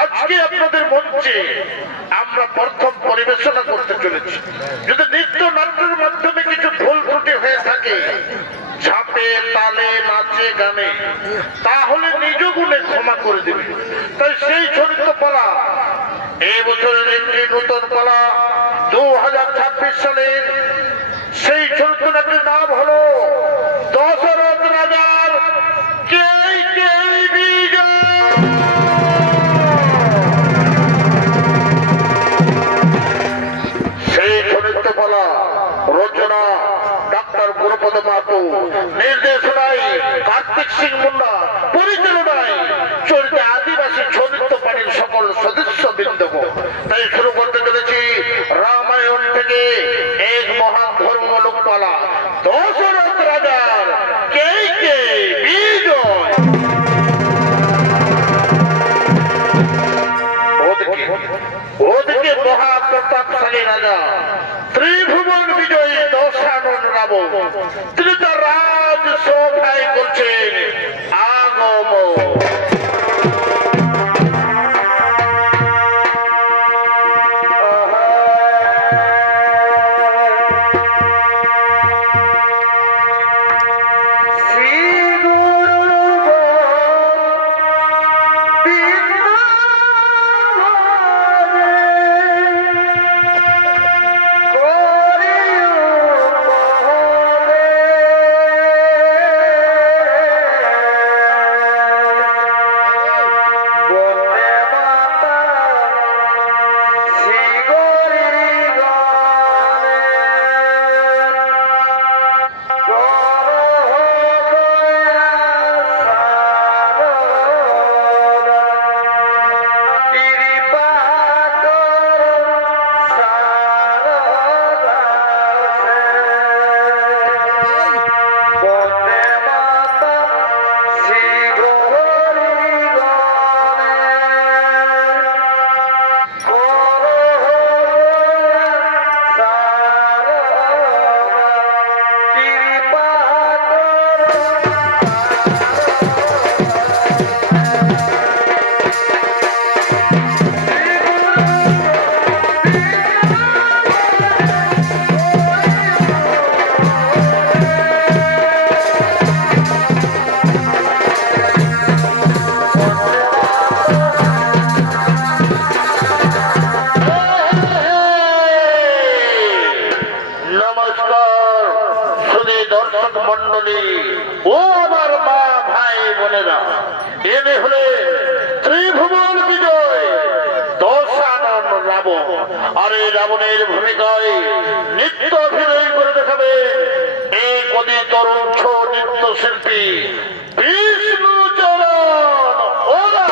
আজকে আপনাদের মঞ্চে আমরা প্রথম পরিবেশনা করতে চলেছি। যদি নৃত্য নাট্যের মাধ্যমে কিছু ভুল ত্রুটি হয়ে থাকে, ঝাঁপে তালে নাচে গানে, তাহলে নিজ গুণে ক্ষমা করে দেবে। তাই সেই চরিত্র পালা এই বছরের একটি নতুন পালা 2026 সালের সেই চরিত্র নাট্যের নাম হলো দশরথ রাজার কেই কেই বিজয়। সেই চরিত্র পালা রচনা ডাক্তার গুরুপদ মাহাতো, নির্দেশনায় কার্তিক সিং মুন্ডা, পরিচালনায় চরিত্রে আদিবাসী চরিত্র পানির সকল সদস্য বৃন্দগ। তাই শুরু করতে চলেছি রামায়ণ থেকে এক মহান ধর্মমূলক পালা দশরথ রাজার কেই কেই বিজয়। ওদিকে মহাপ্রতাপশালী রাজা ত্রিভুবন বিজয়ী দশানন রাবণ, তিনি তার রাজ সভায় করছেন আগমন। রাবণের ভূমিকায় নৃত্য অভিনয় করে দেখাবে এই কদি তরুণ নৃত্য শিল্পী বিষ্ণুচরণ ওরা।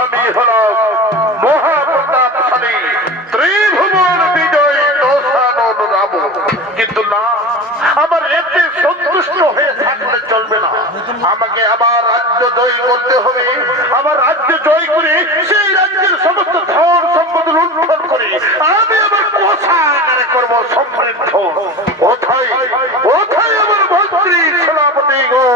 আমি হলাম মহাপ্রতাপশালী ত্রিভুবন বিজয়ী দশানন রাবণ। কিন্তু না, আমার এতে সন্তুষ্ট হয়ে থাকলে চলবে না। আমাকে আবার রাজ্য জয় করতে হবে। আমার রাজ্য জয় করে সেই রাজ্যের সমস্ত ধন সম্পদ লুণ্ঠন করে আমি আমার কোষাগারে করবো সমৃদ্ধ। কোথায় কোথায় আমার মন্ত্রী সেনাপতি গো?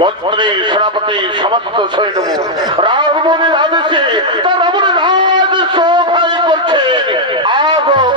মন্ত্রী সেনাপতি সমস্ত সৈন্য রাবণের আদেশে তা রাবণের রাজ সভাই করছেন আগমন।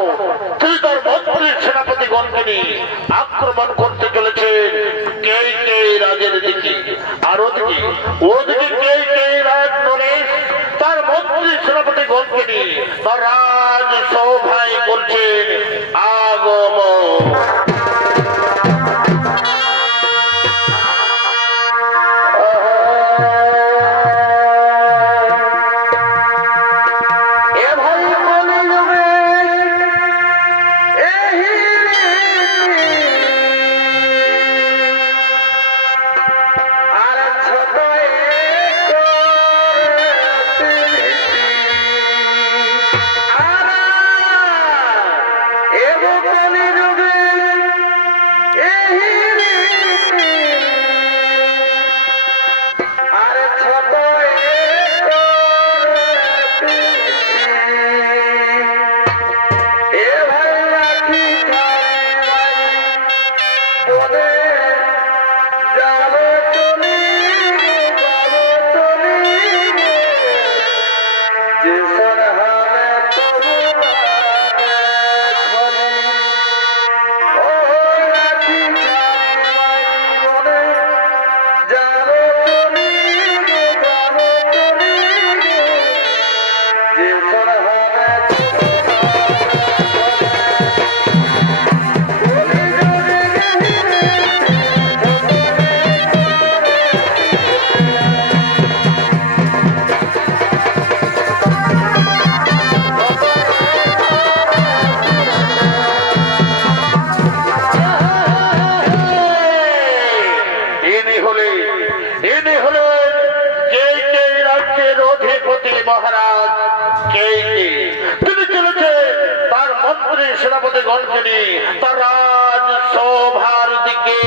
শোনো, তিনি তার মন্ত্রী সেনাপতিগণকে নিয়ে আক্রমণ করতে চলেছেন কেই রাজের দিকে। আর ওদিকে কেই রাজ নরেশ তার মন্ত্রী সেনাপতিগণকে নিয়ে তার রাজ সভায় করছেন আগমন। মহারাজ তিনি চলেছেন তার মন্ত্রী সেনাপতিগণকে নিয়ে তার রাজ সভার দিকে।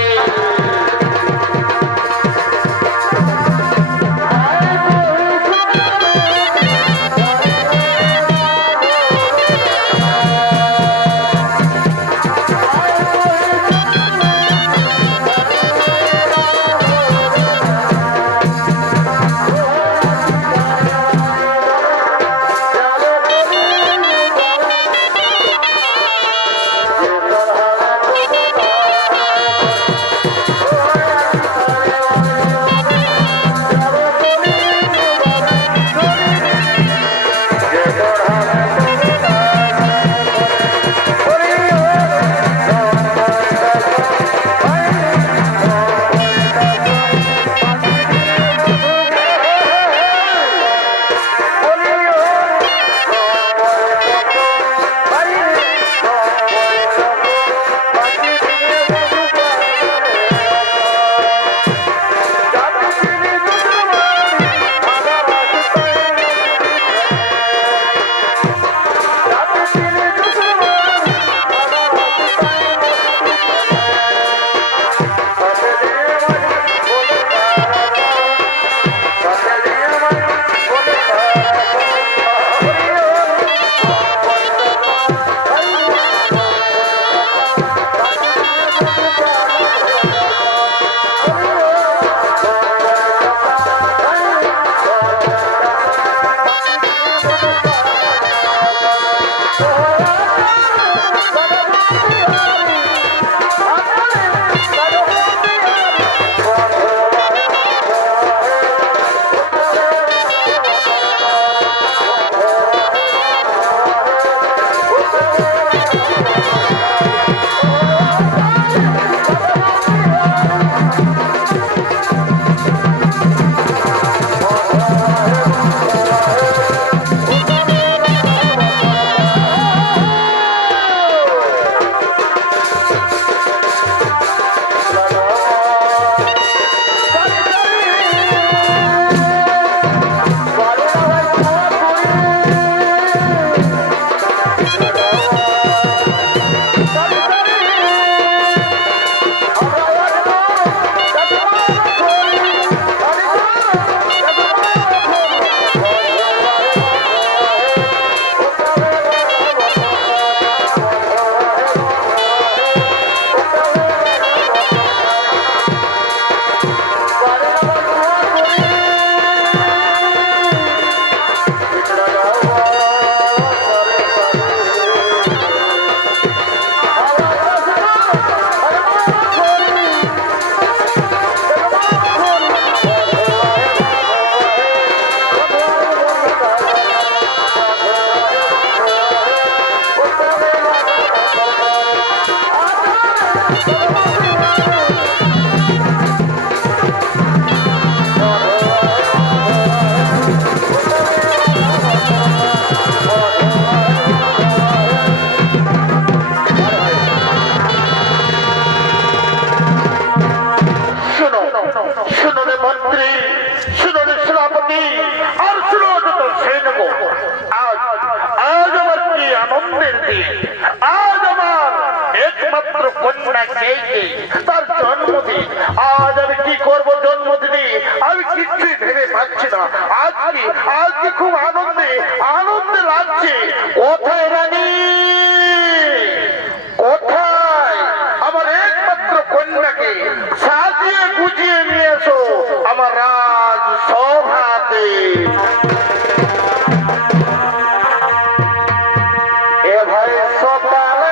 তার জন্মদিন। আজ আমি কি করব জন্মদিনে, আমি কিচ্ছুই ভেবে পাচ্ছি না। আজকে খুব আনন্দে লাগছে। কোথায় রানী, কোথায় আমার একমাত্র কন্যাকে? সাজিয়ে গুজিয়ে নিয়ে এসো আমার রাজ সভাতে। এ ভাই সকালে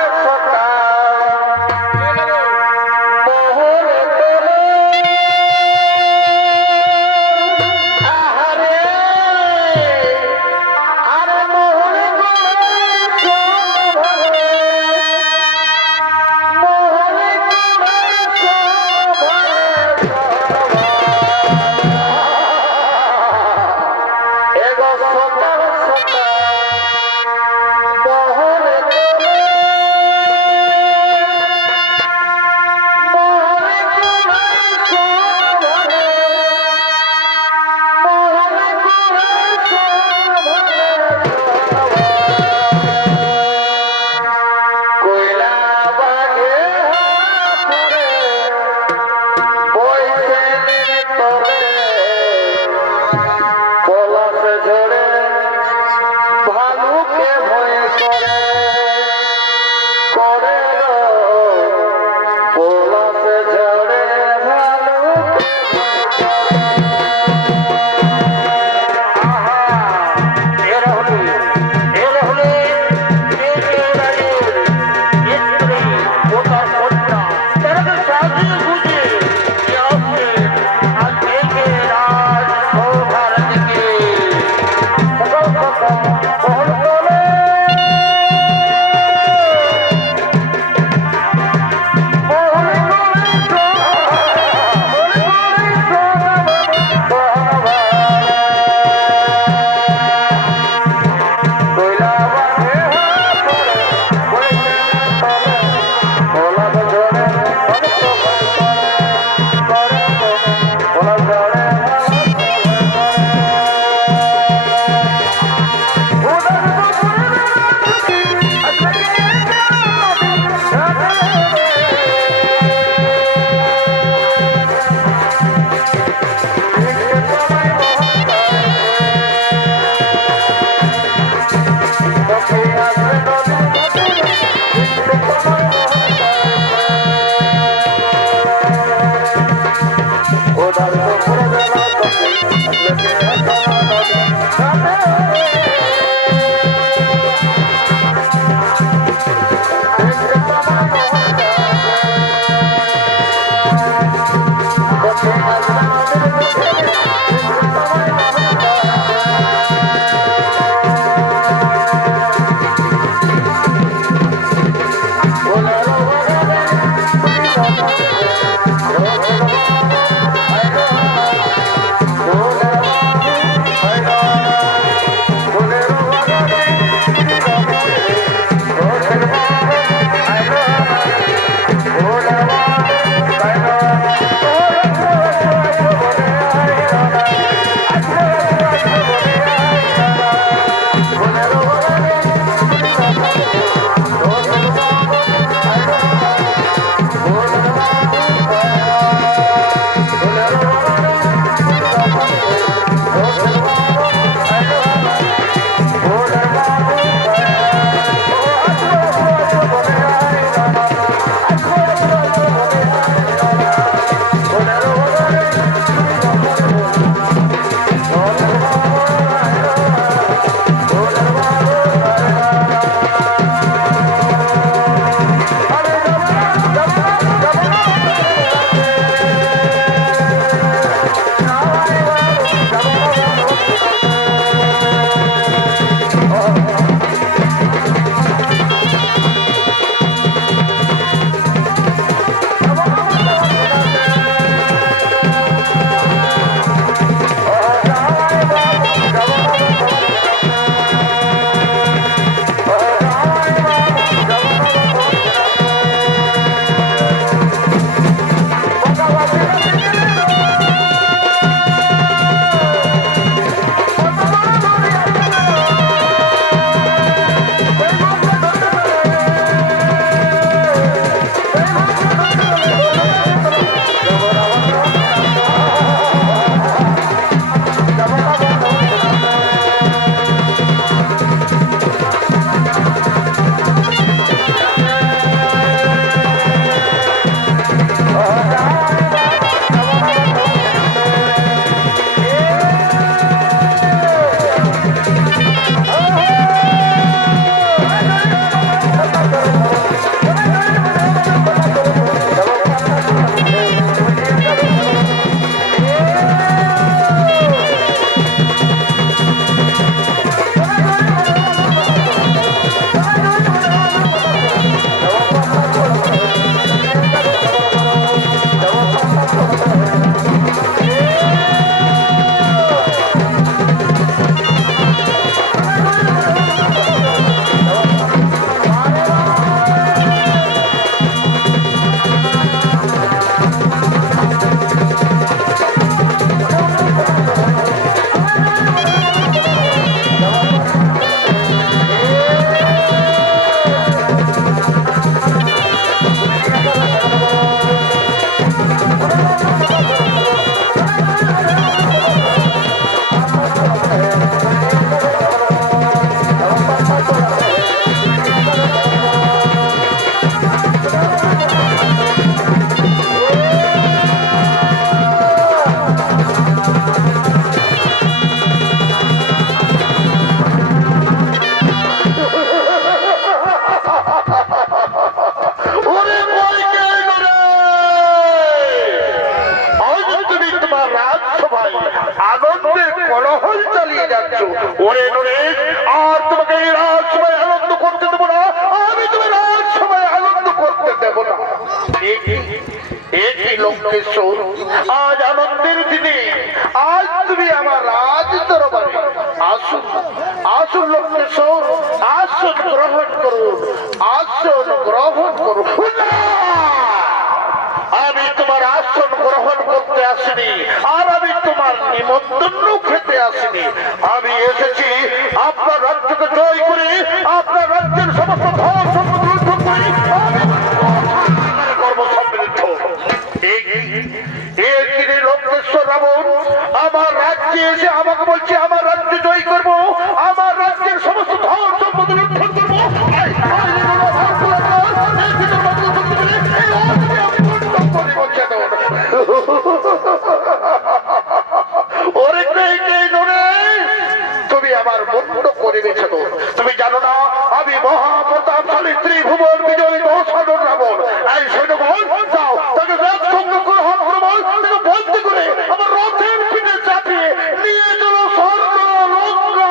লঙ্কেশ্বর, আজ আনন্দের দিনে আজ তুমি আমার রাজ দরবারে আসুন, আসুন লঙ্কেশ্বর, আসন গ্রহণ করুন, আসন গ্রহণ করুন। আমি তোমার আসন গ্রহণ করতে আসিনি, আর আমি তোমার নিমন্ত্রণ খেতে আসিনি। আমি এসেছি আপনার রাজ্যকে জয় করে, আপনার রাজ্যের সমস্ত ধন সম্পদ লুণ্ঠন করে আমি কর্মসমৃদ্ধ। এর কিনে লঙ্কেশ্বর রাবণ আমার রাজ্যে এসে আমাকে বলছে আমার রাজ্য জয় করব, আমার রাজ্যের সমস্ত ধন সম্পদ লুণ্ঠন করবো। তুমি আমার মুন্ড করে বেছেন, তুমি জানো না আমি মহাপ্রতাপশালী ত্রিভুবন বিজয়ী দশানন রাবণ। এই সৈন্যগণ যাও, তাকে রাজসঙ্গ গ্রহণ করবো, তাকে বন্দি করে আমার রথের পিঠে চাপিয়ে নিয়ে গেল স্বর্গ লঙ্কা।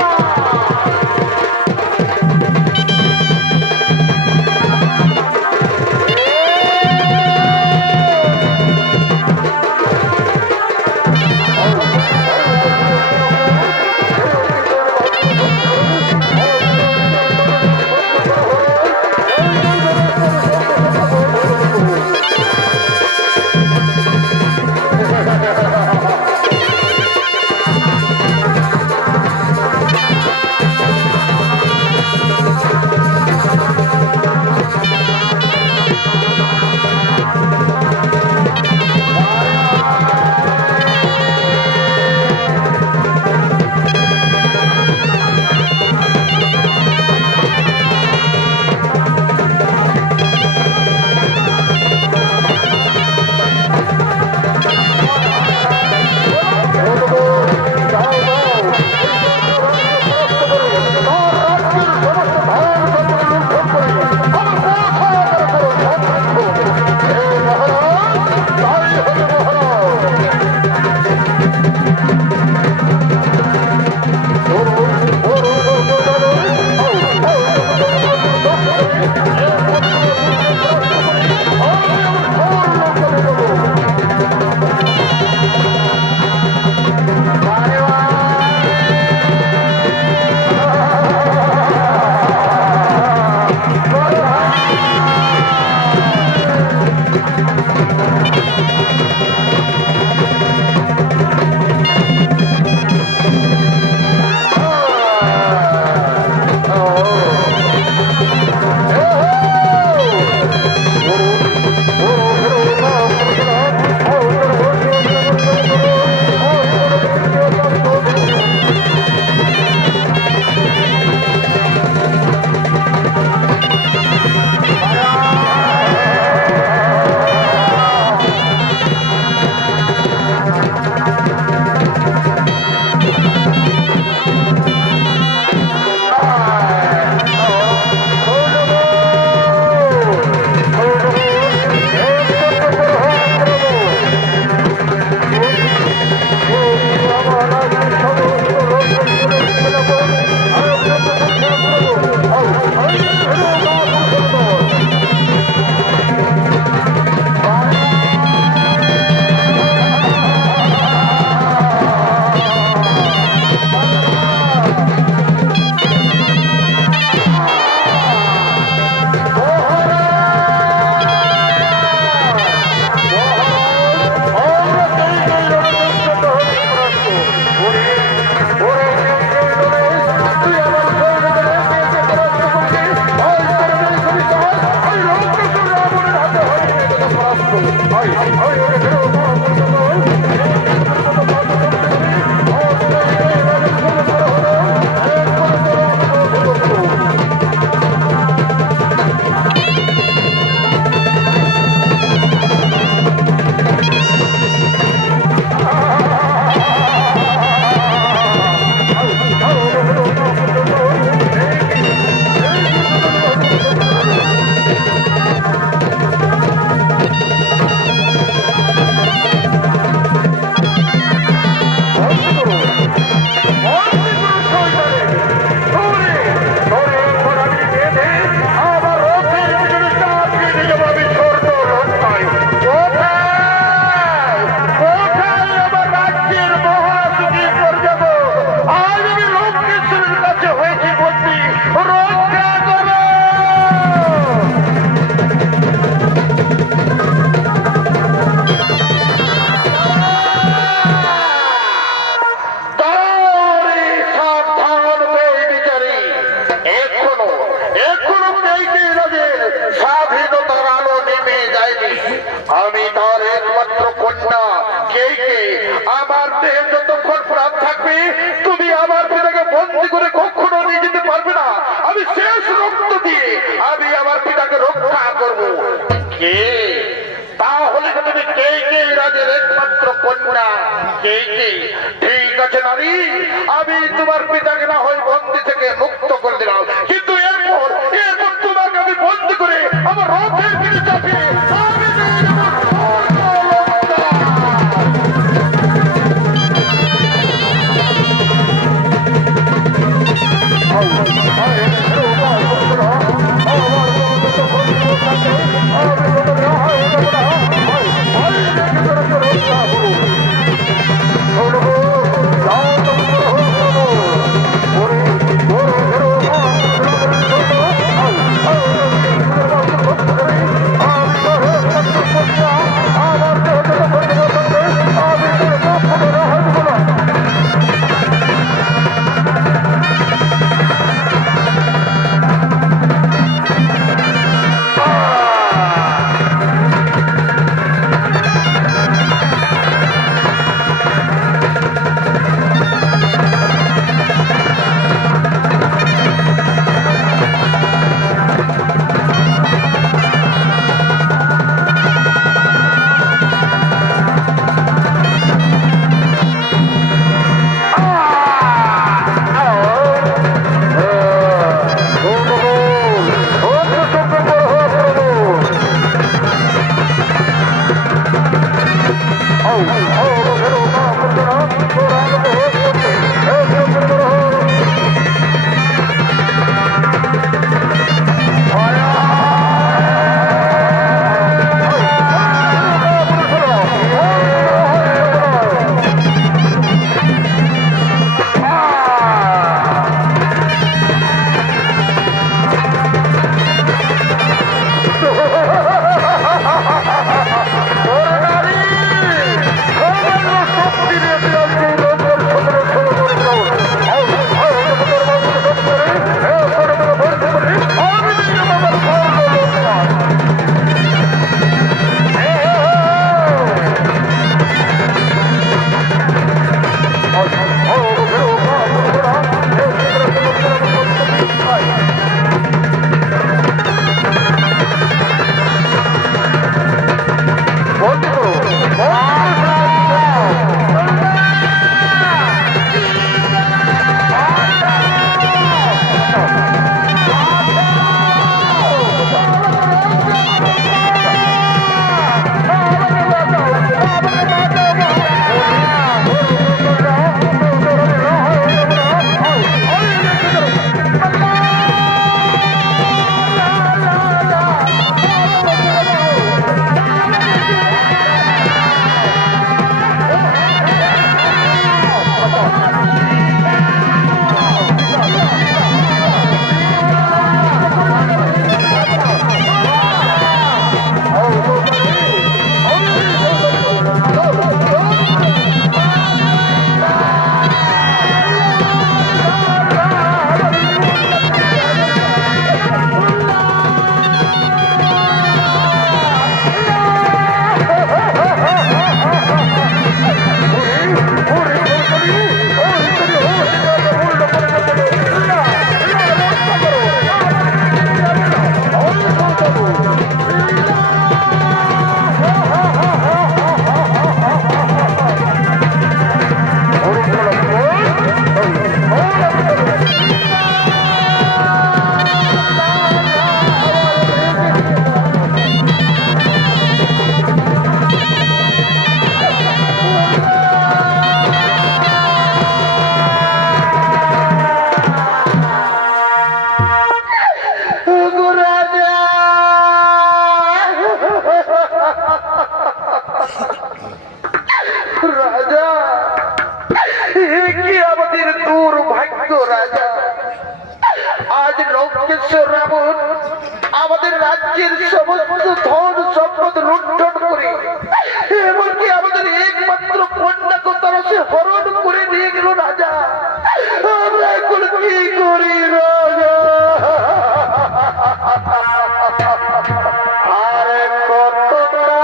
করবো। কে? তাহলে তুমি কে রাজের একমাত্র কন্যা কে? ঠিক আছে নারী, আমি তোমার পিতাকে না হয় বন্দি থেকে মুক্ত করে দিলাম, কিন্তু এরপর তোমাকে আমি বন্দি করে আমার রথের পিঠে চাপিয়ে আমি নিয়ে যাবো স্বর্গলোকে। আমাদের রাজ্যের সমস্ত ধন সম্পদ লুণ্ঠন করে এমনকি আমাদের একমাত্র কন্যাকে তারা সে হরণ করে নিয়ে গেল রাজা। আমরা এখন কি করি রাজা? আরে কতটা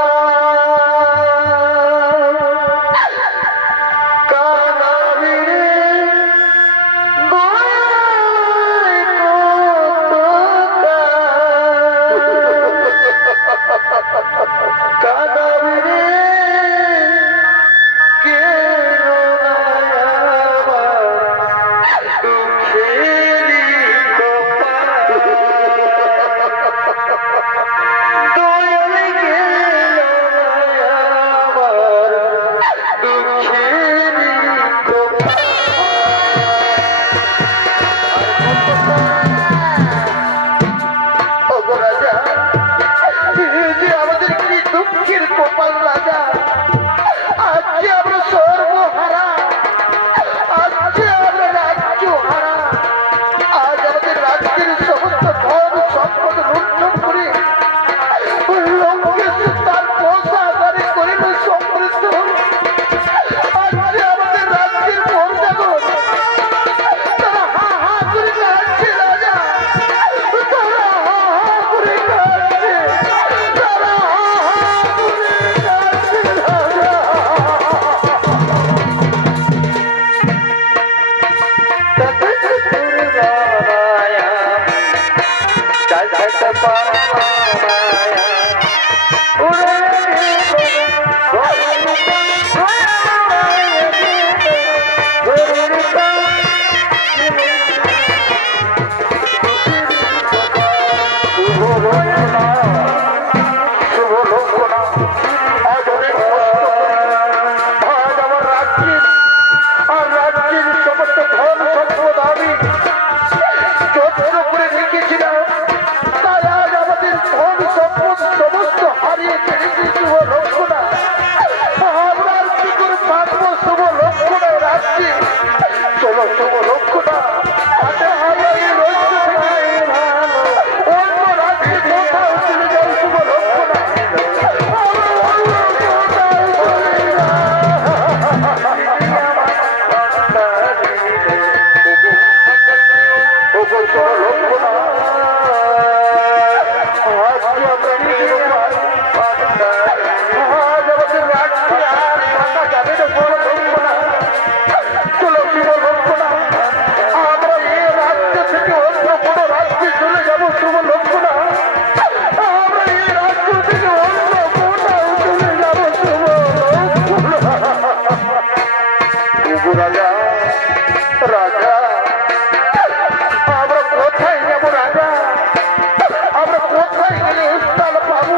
আমরা প্রেম পাই ভান্ডারে। আজ আমাদের রাজ্যে আর থাকা যাবে না বড় লক্ষ্মণা। চলো শিব লক্ষ্মণা, আমরা এই রাজ্য থেকে অন্য কোনো রাজ্যে চলে যাবো শুভ লক্ষ্মণা। আমরা এই রাজ্য থেকে অন্য কোথাও চলে যাবো শুভ লক্ষ্মণা। শুভ রাজা, রাজা আমরা কোথায় যাবো রাজা? আমরা কোথায় গেলে উত্তাল পাবো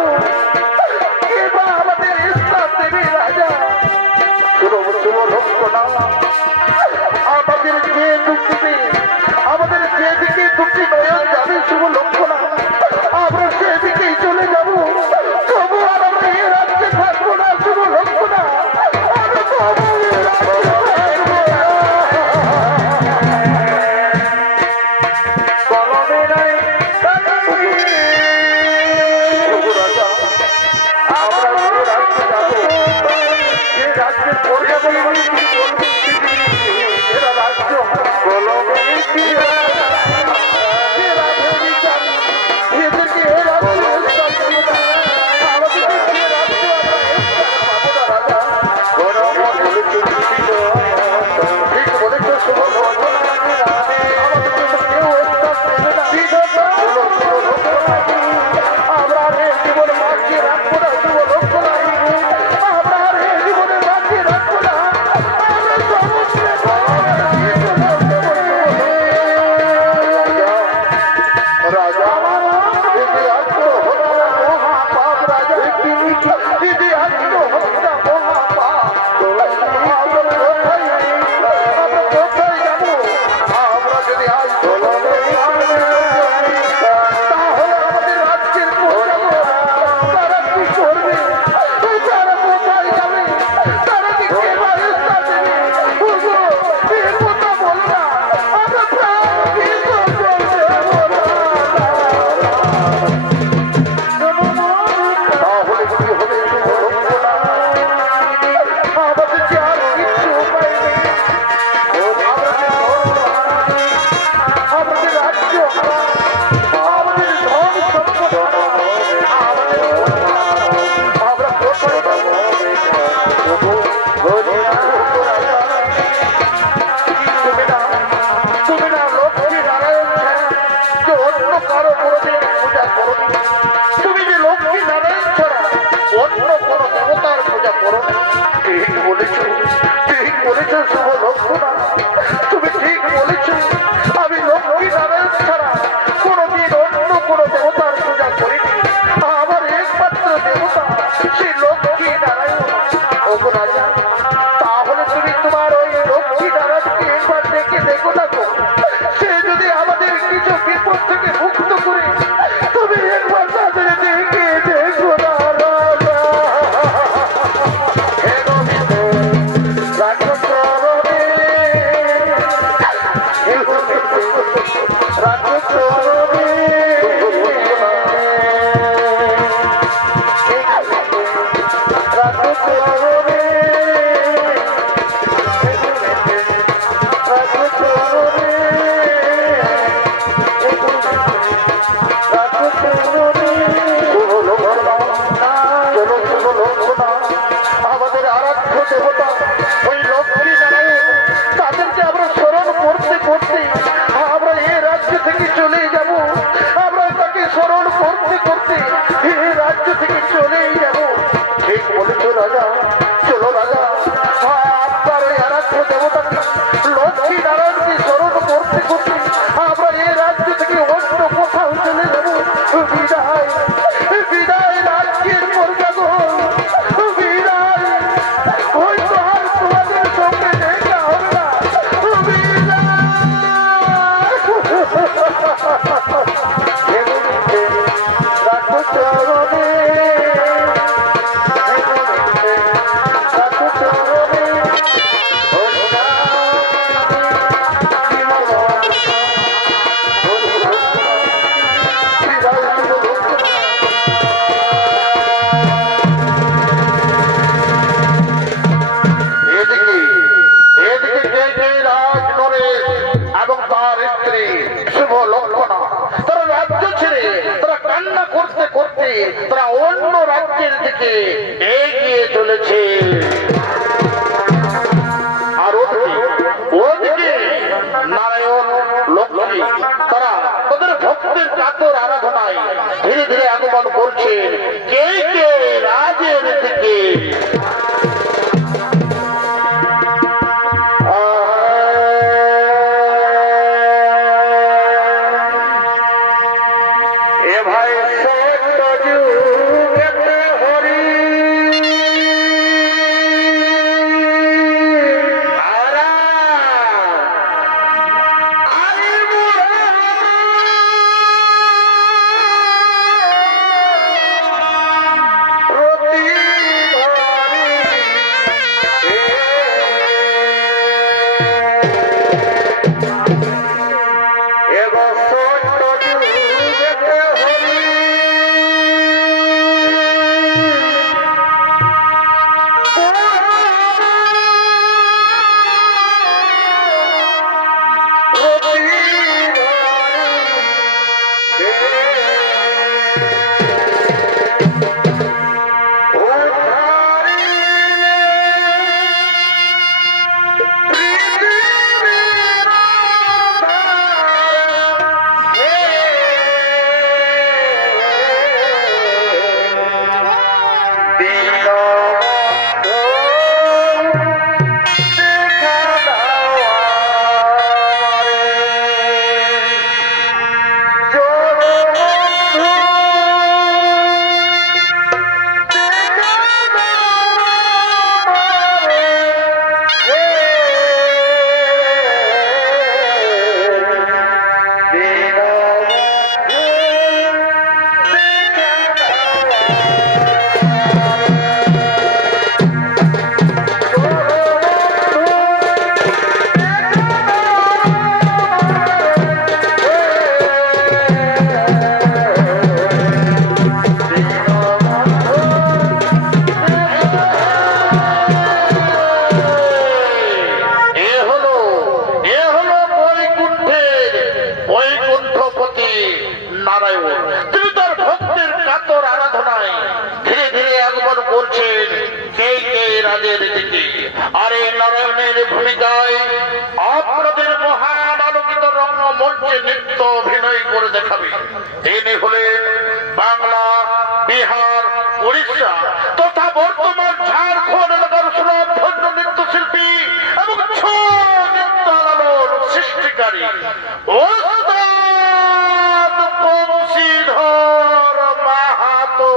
তারা অন্য রাজ্যের দিকে এগিয়ে চলেছে। আর ওদিকে নারায়ণ লক্ষ্মী তারা তাদের ভক্তের কাতর আরাধনায় ধীরে ধীরে আগমন করছে কে রাজের দিকে। আরে নারায়ণের ভূমিকায় আপনাদের মহান আলোকিত রঙ্গমঞ্চে নৃত্য অভিনয় করে দেখাবে তিনি হলেন বাংলা, বিহার, উড়িষ্যা তথা বর্তমান ঝাড়খণ্ড এলাকার সুনামধন্য নৃত্যশিল্পী এবং নৃত্যালোর সৃষ্টিকারী ওস্তাদ বংশীধর মাহাতো।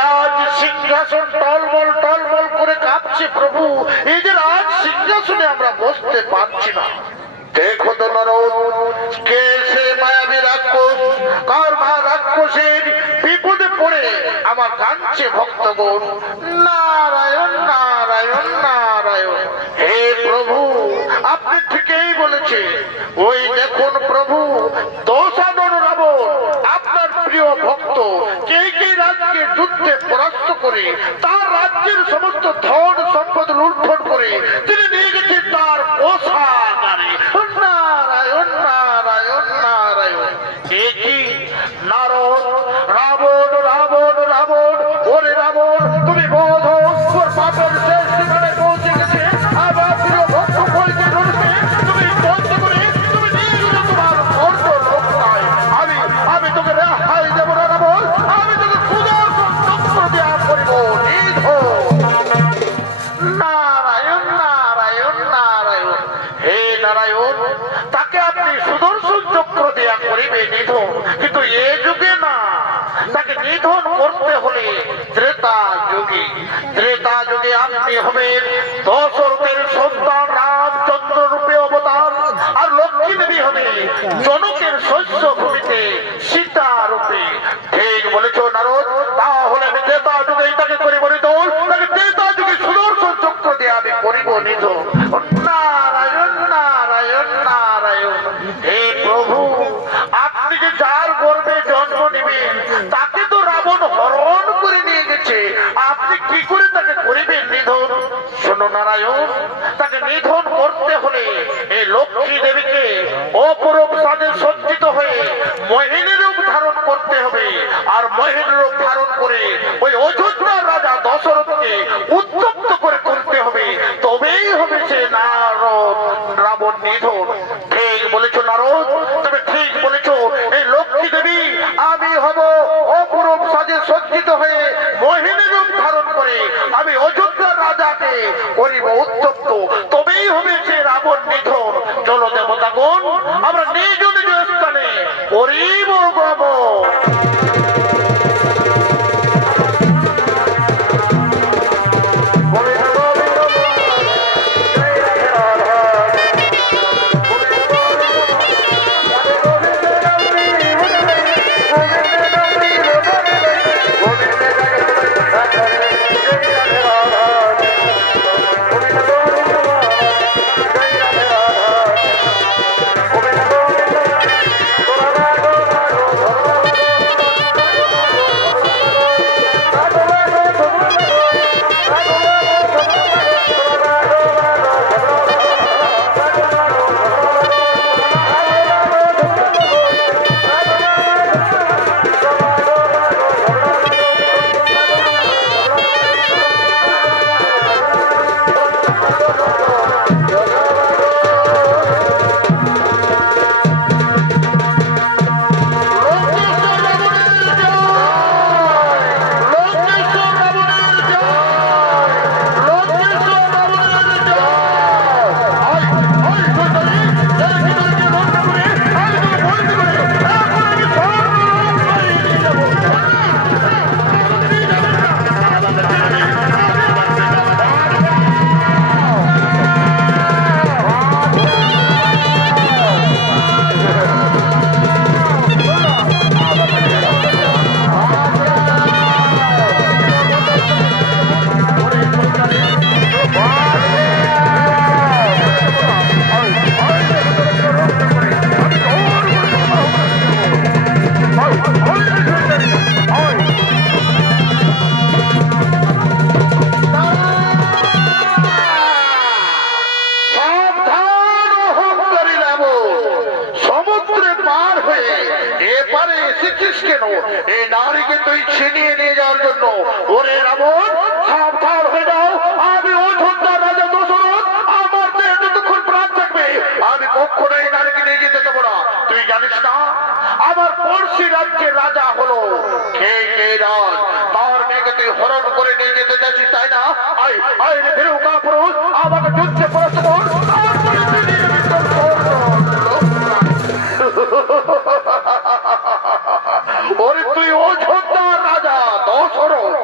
রাজ সিংহাসন টলমল টলমল করে কাঁপছে প্রভু। এই যে রাজ সিংহাসনে আমরা বসতে পারছি না। দেখো তো নরদ, কে সে মায়াবী রাক্ষস, কার মা রাক্ষসের বিপদে পড়ে আমার কাঁদছে ভক্তগণ। নারায়ণ নারায়ণ নারায়ণ। হে প্রভু, আপনি ঠিকই বলেছেন। ওই দেখুন প্রভু, দোষাদন রাবণ আপনার প্রিয় ভক্ত কে রাজকে যুদ্ধে পরাস্ত করে তার রাজ্যের সমস্ত ধন সম্পদ লুণ্ঠন করে তিনি নিয়ে গেছেন তার কোষাগারে। নারায়ণ নারায়ণ নারায়ণ। এ কি নারদ, রাবণ রাবণ রাবণ, ওরে রাবণ তুমি বোধ তোর পাপের শেষ সীমানায় পৌঁছে গেছে। আবার প্রিয় ভক্ত বলছে রূপে তুমি বন্ধ করে তুমি নিয়ে গেলে তোমার অর্থ লোক নয়। আমি তোকে রেহাই দেবো না রাবণ, আমি তোকে সুদর্শন চক্র দেওয়া করিব নিধন। নারায়ণ নারায়ণ নারায়ণ। হে নারায়ণ, তাকে আপনি সুদর্শন চক্র দেয়া করিবে নিধন, কিন্তু এ যুগে না। তাকে নিধন করতে হলে ত্রেতা যুগে। ত্রেতা যুগে আপনি হবেন দশরথের সন্তান রামচন্দ্র রূপে অবতার, আর লক্ষ্মী দেবী হবে জনকের শস্য ভূমিতে সীতা রূপে। ঠিক বলেছ নারদ, তাহলে আমি ত্রেতা যুগে তাকে করিব নিধন, তাকে ত্রেতা যুগে সুদর্শন চক্র দিয়ে আমি করিব নিধন। নারায়ণ নারায়ণ নারায়ণ। হে প্রভু, আপনি যে যার গর্ভে জন্ম নেবেন তাকে তো রাবণ হরণ করে নিয়ে গেছে, আপনি কি করে তাকে করিবেন নিধন? শোনো নারায়ণ, তাকে নিধন করতে হলে এই লক্ষ্মী দেবীকে অপরূপ সাজে সজ্জিত হয়ে মোহিনী রূপ ধারণ করতে হবে, আর মোহিনী রূপ ধারণ করে ওই অযোধ্যার রাজা দশরথকে উত্তপ্ত করে তুলতে হবে, তবেই হবে সে নারদ রাবণ নিধন। ঠিক বলেছো নারদ, তবে ঠিক বলেছো। এই লক্ষ্মী দেবী আমি হব অপরূপ সাজে সজ্জিত হয়ে মোহিনী রূপ ধারণ করে আমি অযোধ্যার রাজাকে করিব উত্তপ্ত, তবেই হবে সে রাবণ নিধন। চলো দেবতাগণ, আমরা নিজ নিজ স্থানে করিব গমন। এই নারীকে তুই ছিনিয়ে নিয়ে যাওয়ার জন্য। ওরে রাবণ, সাবধান হয়ে যাও। আমি অযোধ্যা রাজা দশরথ, আমার দেহে যতক্ষণ প্রাণ থাকবে আমি কখনো এই নারীকে নিয়ে যেতে দেবো না। তুই জানিস না আমার পড়শি রাজ্যের রাজা হলো কে রাজ, তার মেয়েকে তুই হরণ করে নিয়ে যেতে চাইছিস তাই না? আয় আয় রে ফিরে পুরুষ, আমাকে যুদ্ধে পরাস্ত কর, তারপরে তুই নিয়ে যাবি তোর স্বর্গ। ওরে তুই অযোধ্যার রাজা দশরথ,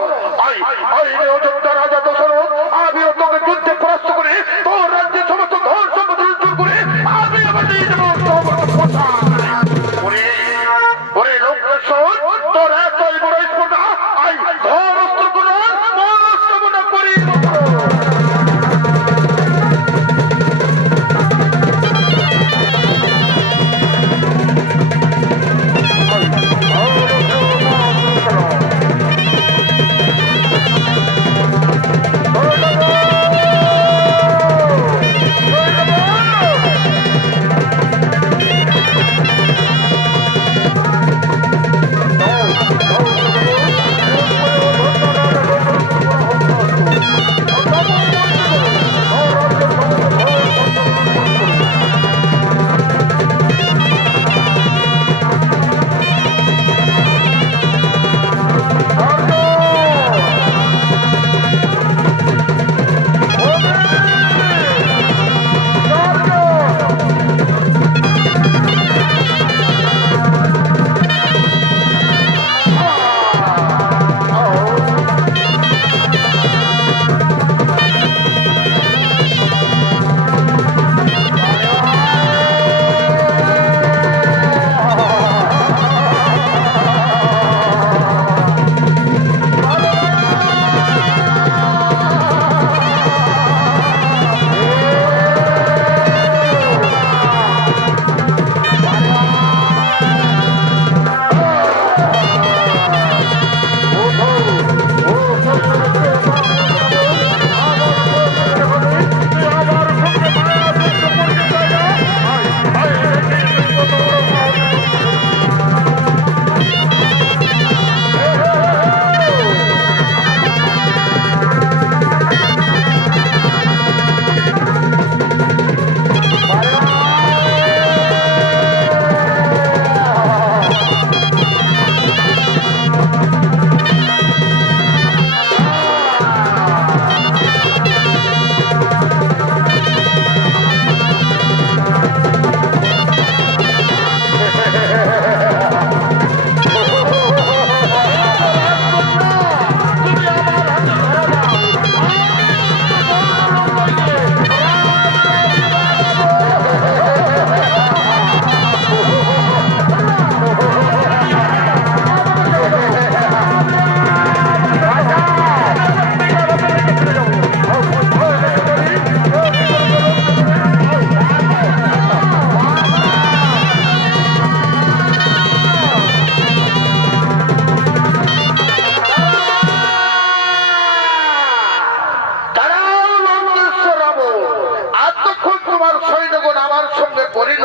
আমার সঙ্গে করিল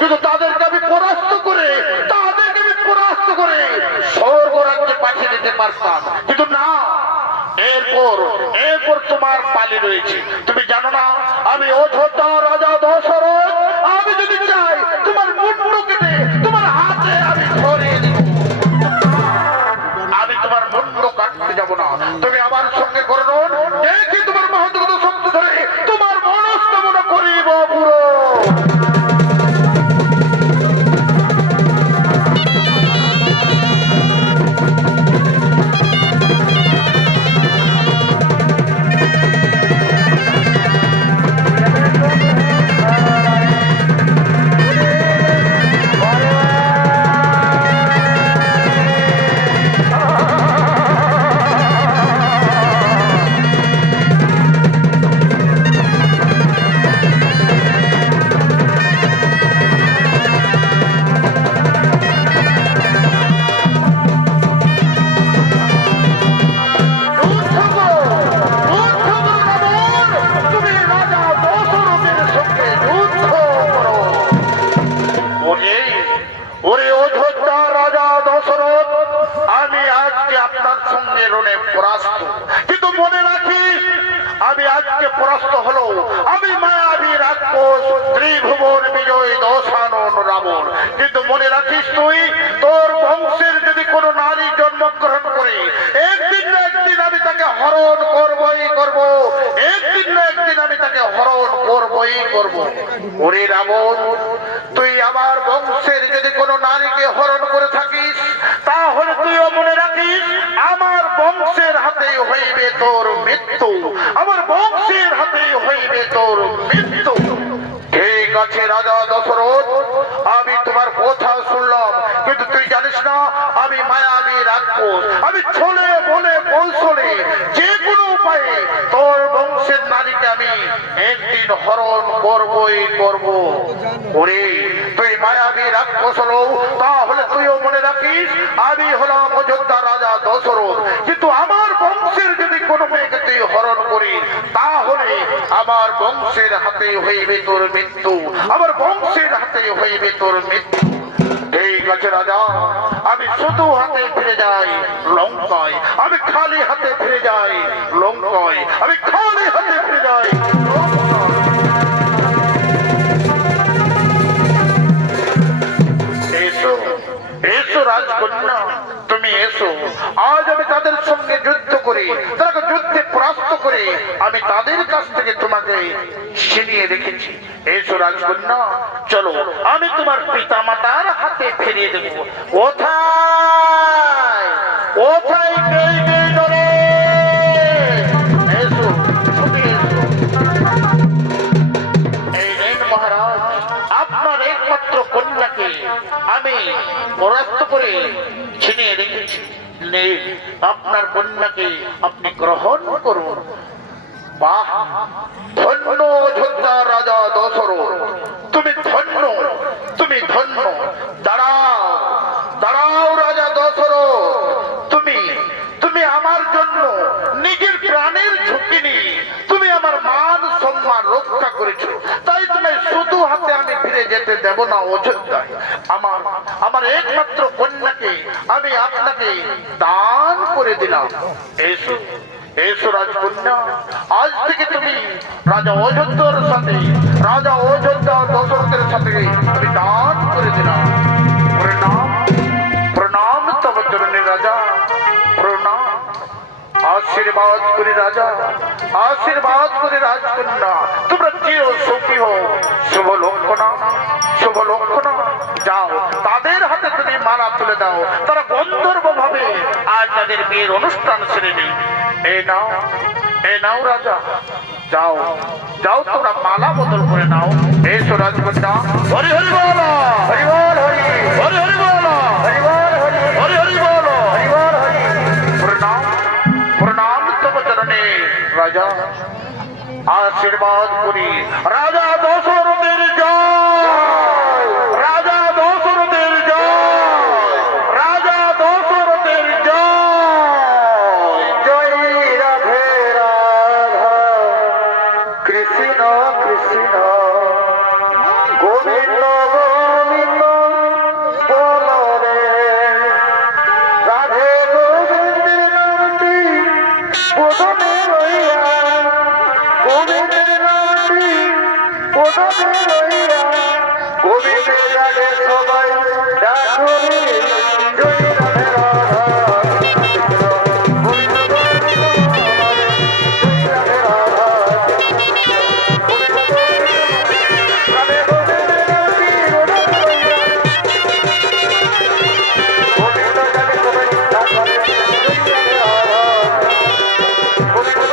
কিন্তু তাদেরকে আমি পরাস্ত করে স্বর্গ রাজ্যে পাঠিয়ে দিতে পারতাম, কিন্তু না। এরপর তোমার পালি রয়েছে। তুমি জানো না আমি অযোধ্যা রাজা দশরথ, আমি যদি চাই তোমার মুন্ড কেটে তোমার হাতে আমি ধরিয়ে দিব। আমি তোমার মুন্ড কাটতে যাব না, তুমি আমার সঙ্গে করুন, দেখি তোমার মহৎগত শক্তি ধরে তোমার মনস্কামনা করিব পুরো। কিন্তু মনে রাখিস আমি আজকে পরাস্ত হলো, আমি মায়াবী রাক্ষস ত্রিভুবন বিজয় দশানন রাবণ। কিন্তু মনে রাখিস তুই তোর বংশের যদি কোনো নারী জন্মগ্রহণ করে একদিন না একদিন আমি তাকে হরণ করবই করব, একদিন না একদিন আমি তাকে হরণ করবই করব। ওরে রাবণ, তুই আমার বংশের যদি কোনো নারীকে হরণ করে থাকিস তাহলে তুইও মনে রাখিস আমার বংশের হাতেই হইবে তোর মৃত্যু, আমার বংশের হাতেই হইবে তোর মৃত্যু। ঠিক আছে রাজা দশরথ, আমি তোমার কথা শুনলাম, কিন্তু তুই জানিস না আমি মায়াবী রাক্ষস, আমি ছলে বলে কৌশলে যে কোনো উপায়ে তোর বংশের নারীকে আমি একদিন হরণ করবই করব। ওরে তুই মায়াবী রাক্ষস হলো, তাহলে তুইও মনে রাখিস আমি হলাম অযোধ্যা রাজা দশরথ। কিন্তু আমার বংশের যদি কোনো মেয়েকে তুই হরণ করিস তাহলে আমার বংশের হাতে হইবে তোর মৃত্যু, আমার বংশের হাতে হইবে তোর মৃত্যু। ঠিক আছে রাজা, আমি শুধু হাতে ফিরে যাই লঙ্কায়, আমি খালি হাতে ফিরে যাই লঙ্কায়, আমি খালি হাতে ফিরে যাই। এসো এসো রাজকন্যা, তুমি এসো। আজ আমি তাদের সঙ্গে যুদ্ধ করি, তাকে যুদ্ধে পরাস্ত করে আমি তাদের কাছ থেকে তোমাকে ছিনিয়ে রেখেছি। এসো রাজকন্যা, চলো আমি তোমার পিতা মাতার হাতে ফিরিয়ে দেব। কোথায় কোথায় এসো, মহারাজ, আপনার একমাত্র কন্যাকে আমি পরাস্ত করে ছিনিয়ে রেখেছি, আপনার কন্যাকে আপনি গ্রহণ করুন। বাহ, ধন্য অযোধ্যা রাজা দশরথ, তুমি ধন্য, তুমি ধন্য। দাঁড়াও দাঁড়াও রাজা দশরথ, তুমি তুমি আমার জন্য নিজের প্রাণের ঝুঁকি নিয়ে তুমি আমার মান সম্মান রক্ষা করেছো, তাই তোমায় শুধু হাতে আমি ফিরে যেতে দেব না অযোধ্যায়। আমার একমাত্র কন্যাকে আমি আপনাকে দান করে দিলাম। এসো এসো রাজকন্যা, আজ থেকে তুমি রাজা অযোধ্যার সাথে, রাজা অযোধ্যা দশরথের সাথে আমি দান করে দিলাম। প্রণাম প্রণাম তব চরণে রাজা, প্রণাম। আশীর্বাদ করি রাজা, আশীর্বাদ করি রাজকন্যা, তোমরা চির সুখী হও। শুভ লক্ষণা, শুভ লক্ষণা। যাও তাদের হাতে তুমি মালা তুলে দাও, তারা গন্ধর্ব ভাবে আজ তাদের বিয়ের অনুষ্ঠান সেরে নেই। এই নাও, এই নাও রাজা, যাও যাও তোমরা মালা বদল করে নাও। এসো রাজকন্যা। হরি হরি বল, হরি বল, হরি হরি হরি বল, হরি বল, হরি হরি হরি বল, হরি বল, হরি। প্রণাম প্রণাম তব চরণে রাজা, আশীর্বাদ করি। রাজা দশরথের জয়, রাজা দশরথের জয়, রাজা দশরথের জয়। জয় রাধে রাধা, কৃষ্ণ কৃষ্ণ। লইয়া গোবিন্দে জাগে সবাই ডাকুনি জয় রাধে রাধা গোবিন্দ গোবিন্দ জয় রাধে রাধা রাধে গোবিন্দ রাধে গোবিন্দ জাগে সবাই ডাকুনি জয় রাধে রাধা গোবিন্দ